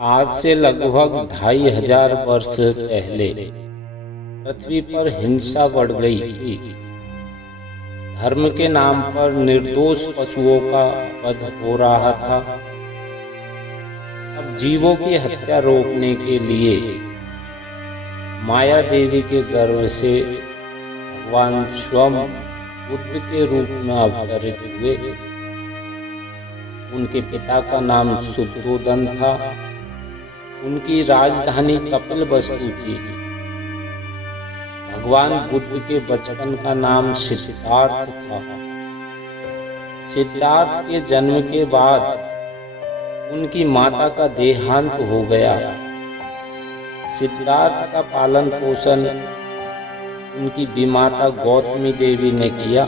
आज से लगभग 2500 वर्ष पहले पृथ्वी पर हिंसा बढ़ गई थी। धर्म के नाम पर निर्दोष पशुओं का वध हो रहा था। अब जीवों की हत्या रोकने के लिए माया देवी के गर्भ से भगवान स्वयं बुद्ध के रूप में अवतरित हुए। उनके पिता का नाम शुद्धोदन था। उनकी राजधानी कपिलवस्तु थी। भगवान बुद्ध के बचपन का नाम सिद्धार्थ था। सिद्धार्थ के जन्म के बाद उनकी माता का देहांत हो गया। सिद्धार्थ का पालन पोषण उनकी विमाता गौतमी देवी ने किया।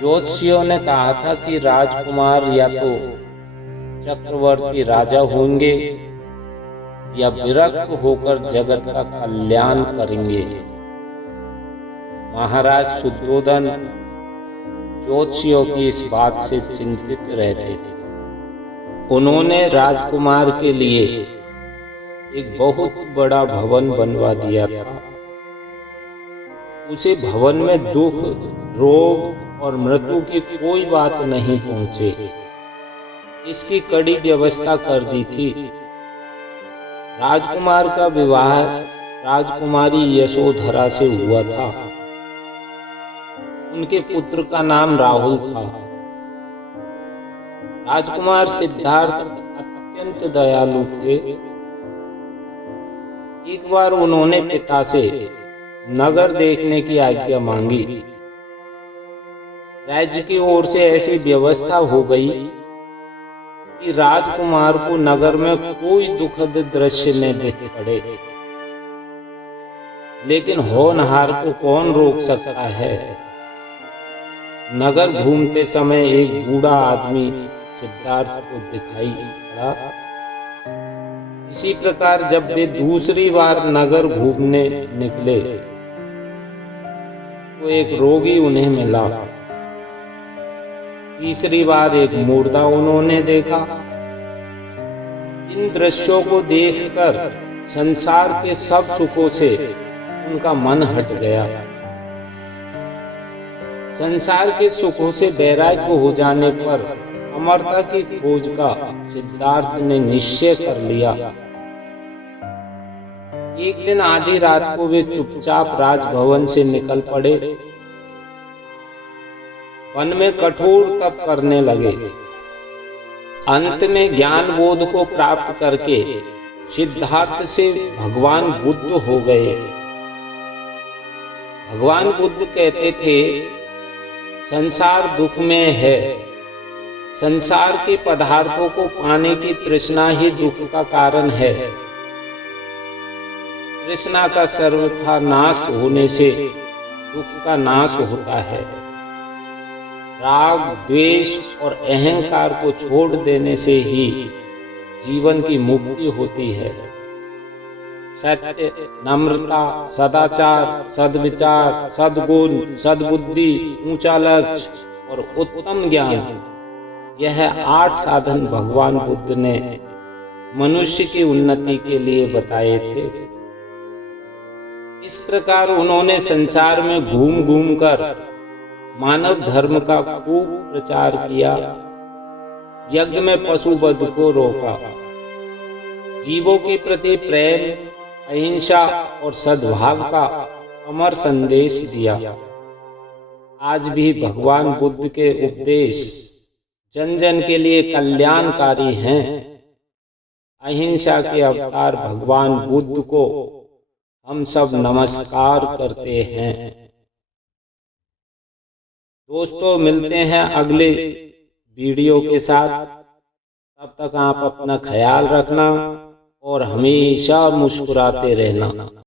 ज्योतिषियों ने कहा था कि राजकुमार या तो चक्रवर्ती राजा होंगे या विरक्त होकर जगत का कल्याण करेंगे। महाराज शुद्धोदन ज्योतिषियों की इस बात से चिंतित रहते थे। उन्होंने राजकुमार के लिए एक बहुत बड़ा भवन बनवा दिया था। उसे भवन में दुख, रोग और मृत्यु की कोई बात नहीं पहुंचे, इसकी कड़ी व्यवस्था कर दी थी। राजकुमार का विवाह राजकुमारी यशोधरा से हुआ था। उनके पुत्र का नाम राहुल था। राजकुमार सिद्धार्थ अत्यंत दयालु थे। एक बार उन्होंने पिता से नगर देखने की आज्ञा मांगी। राज्य की ओर से ऐसी व्यवस्था हो गई कि राजकुमार को नगर में कोई दुखद दृश्य न दिख पड़े। लेकिन होनहार को कौन रोक सकता है। नगर घूमते समय एक बूढ़ा आदमी सिद्धार्थ को दिखाई पड़ा। इसी प्रकार जब वे दूसरी बार नगर घूमने निकले तो एक रोगी उन्हें मिला। तीसरी बार एक मुर्दा उन्होंने देखा। इन दृश्यों को देखकर संसार के सब सुखों से उनका मन हट गया। संसार के सुखों से वैराग्य हो जाने पर अमरता की खोज का सिद्धार्थ ने निश्चय कर लिया। एक दिन आधी रात को वे चुपचाप राजभवन से निकल पड़े। वन में कठोर तप करने लगे। अंत में ज्ञान बोध को प्राप्त करके सिद्धार्थ से भगवान बुद्ध हो गए। भगवान बुद्ध कहते थे, संसार दुख में है। संसार के पदार्थों को पाने की तृष्णा ही दुख का कारण है। तृष्णा का सर्वथा नाश होने से दुख का नाश होता है। राग, द्वेष और अहंकार को छोड़ देने से ही जीवन की मुक्ति होती है। सत्य, नम्रता, सदाचार, सद्विचार, सद्गुण, सद्बुद्धि, ऊंचा लक्ष्य और उत्तम ज्ञान, यह 8 साधन भगवान बुद्ध ने मनुष्य की उन्नति के लिए बताए थे। इस प्रकार उन्होंने संसार में घूम घूम कर मानव धर्म का खूब प्रचार किया। यज्ञ में पशु वध को रोका। जीवों के प्रति प्रेम, अहिंसा और सद्भाव का अमर संदेश दिया। आज भी भगवान बुद्ध के उपदेश जन जन के लिए कल्याणकारी हैं। अहिंसा के अवतार भगवान बुद्ध को हम सब नमस्कार करते हैं। दोस्तों, मिलते हैं अगले वीडियो के साथ। तब तक आप अपना ख्याल रखना और हमेशा मुस्कुराते रहना।